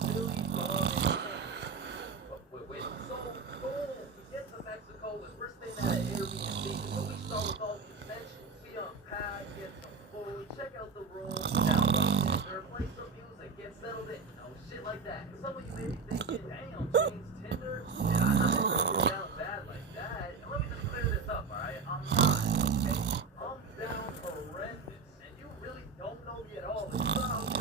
Billy Bob wait. So, boom, we get to Mexico, and we're staying at an Airbnb. So we start with all the essentials. We unpack, get some food, check out the room, download Tinder, play some music, get settled in, shit like that. And some of you may be thinking, damn, James, Tinder? Yeah, I didn't get down bad like that. And let me just clear this up, alright? I'm not, okay? I'm down horrendous, and you really don't know me at all. It's not how to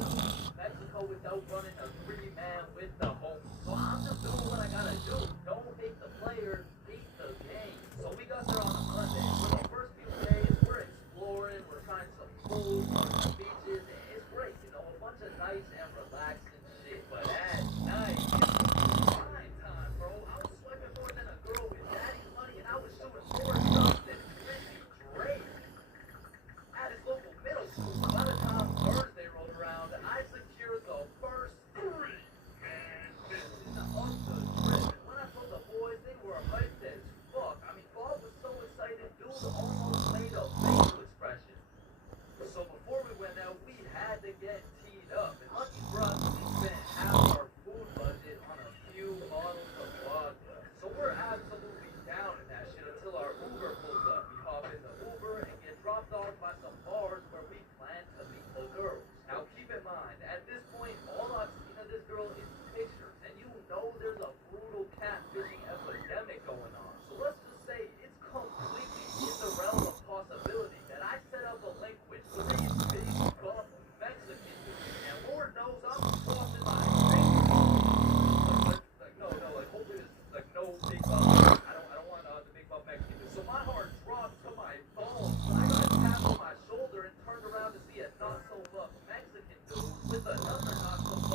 Mexico without running a three-man with the home. So I'm just doing what I gotta do. Don't hate the player, hate the game. So we got there on a Monday. For the first few days, we're exploring, we're trying some food, some beaches, and it's great, a bunch of nice and relaxing shit. But at night, it's fine time, bro. I was swiping more than a girl with daddy's money, and I was shooting more stuff than Drizzy Drake at his local middle school. By the time Thursday rolled around, I secured the first three. Man, off the trip. And when I told the boys, they were hyped as fuck. I mean, Bob was so excited, dude almost made a facial expression. So before we went out, we had to get teed up. And lucky for us, we spent half our food budget on a few bottles of vodka. So we're absolutely down in that shit until our Uber pulls up. We hop in the Uber and get dropped off by some bars where we plan to meet the girls. Now keep in mind, at this point, all I've seen of this girl is pictures. And there's a brutal catfishing epidemic going on. So let's just say it's completely in the realm of possibility that I set up a link with three big buff Mexican dudes. And Lord knows I'm crossing my fingers. Like hopefully there's like no big buff. I don't want the big buff Mexican dudes. So my heart dropped to my bones. I got a tap on my shoulder and turned around to see a not so buff Mexican dude with another not so